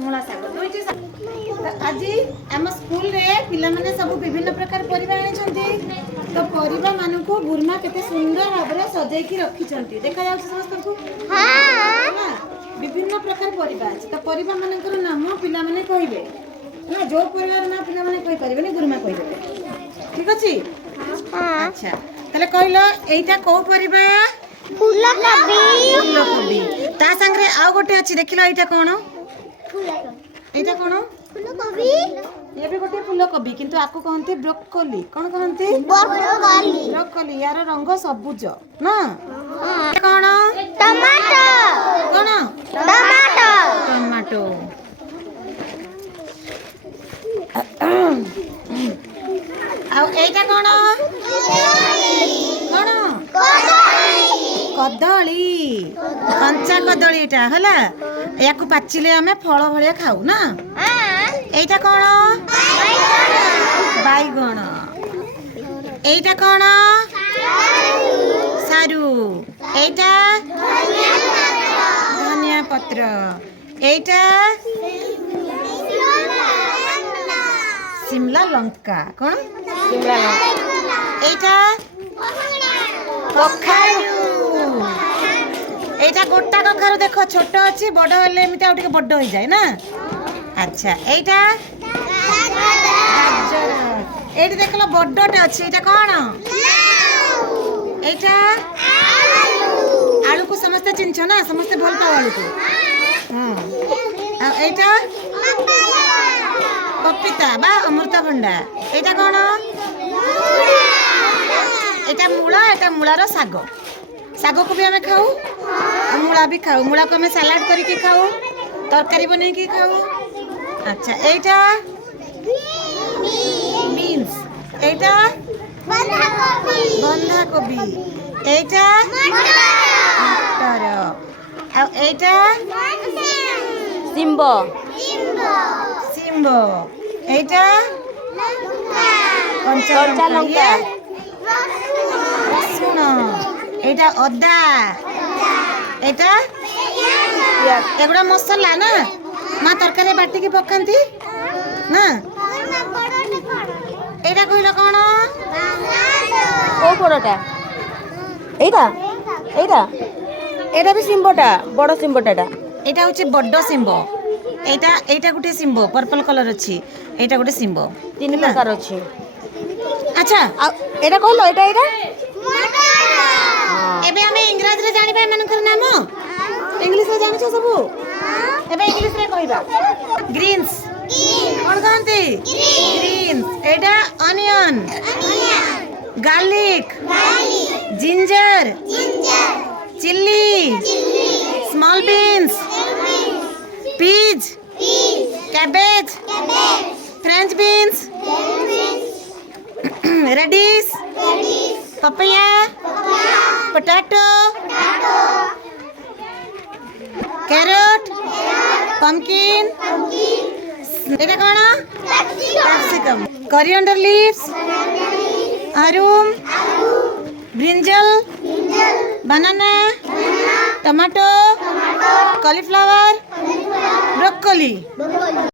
मूला शाग दुईटी आज आम स्कूल रे पिला माने सब विभिन्न प्रकार परिबा आनी तो परिबा मान को गुरमा केते सुंदर भाव सजाई की रखी देखा जा समस्त को विभिन्न प्रकार परिबा अछि तो परिबा मानकर नाम पिला माने कहिबे ना जो परिवार ना पिला माने कहि परिबे गुरमा कहिबे ठीक अछि। अच्छा तले कहलो एटा को परिबा फूलकोबी ता संगे आउ गोटे अछि देखिलो एटा कोन एटा कोन फूलकोबी ये भी गोटे फूलकोबी किंतु आको कहंती ब्रोकोली कोन कहंती ब्रोकोली यार रंग सबुज ना कोन टमाटो कोन टमाटो टमाटो आ एटा कोन कोन कदली कंचा कदली एटा हला याकु पाचिले हमें फल भलिया खाऊ ना एटा कोन बैगण एटा कोन सारू एटा धनिया पत्र एटा शिमला लंका कोन शिमला लंका एटा कखारू एटा गोटा कखारू देखो छोट अच्छी बड़ हेले एमती आ टिके बड़ हो जाए ना। अच्छा एटा गाजर एटी देखलो बड़टा अच्छी एटा कोन एटा आलू को समस्त चिन्ह ना समस्त भल पाओ आलू को हां एटा पपीता बा अमृतभंडा एटा कोन एटा मूलार साग साग को भी हमें खाऊ मूला भी खाऊ मूला को हमें सलाड करके खाऊ तरकारी बने की खाऊ। अच्छा एटा बीन्स एटा बंधा कोबी एटा मटर आ एटा सिम्बो सिम्बो एटा कंचा लंका रसुण एटा अदा एटा एगुड़ा मसला ना माँ तरकारी बाटी की पकांती ना एटा कहलो कोन को बड़टा एटा एटा एटा भी सिम्बोटा बड़ सिम्बोटा एटा होची बड्डो सिम्बो एटा गुटे सिम्बो पर्पल कलर अछि एटा गुटे सिम्बो तीन प्रकार अछि। अच्छा एटा कहलो एटा एटा एबे हमें इंग्लिश रे जानिबा मनकर नाम इंग्लिश रे जानि छ सब एबे इंग्लिश रे कहिबा ग्रीन्स कोन कहंती ग्रीन्स एटा onion garlic ginger chilli small beans peas cabbage French beans radish papaya potato carrot pumpkin एटा कोन कैप्सिकम कोरिएंडर लीव्स आरुम brinjal banana tomato cauliflower broccoli